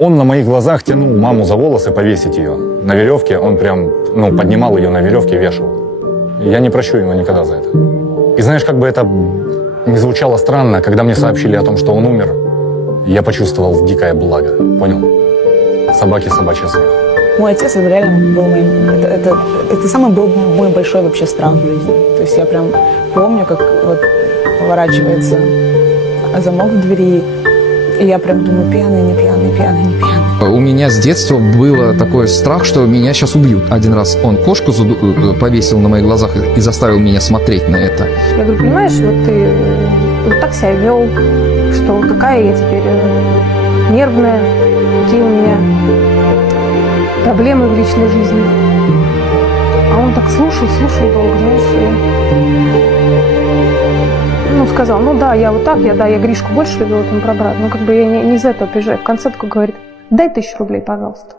Он на моих глазах тянул маму за волосы повесить ее. На веревке он прям, поднимал ее на веревке и вешал. Я не прощу ему никогда за это. И знаешь, как бы это не звучало странно, когда мне сообщили о том, что он умер, я почувствовал дикое благо. Понял? Собаки собачий смех. Мой отец, это реально был это самый был мой большой вообще страх в жизни. То есть я прям помню, как вот поворачивается замок в двери, и я прям думаю, пьяный, не пьяный, пьяный, не пьяный. У меня с детства было такой страх, что меня сейчас убьют. Один раз он кошку повесил на моих глазах и заставил меня смотреть на это. Я говорю, понимаешь, вот ты вот так себя вел, что какая я теперь нервная, какие у меня проблемы в личной жизни. А он так слушал долго, знаешь, и, сказал, я вот так, я Гришку больше любила, там про брата. Я не из-за этого приезжаю. В конце такой говорит, дай 1000 рублей, пожалуйста.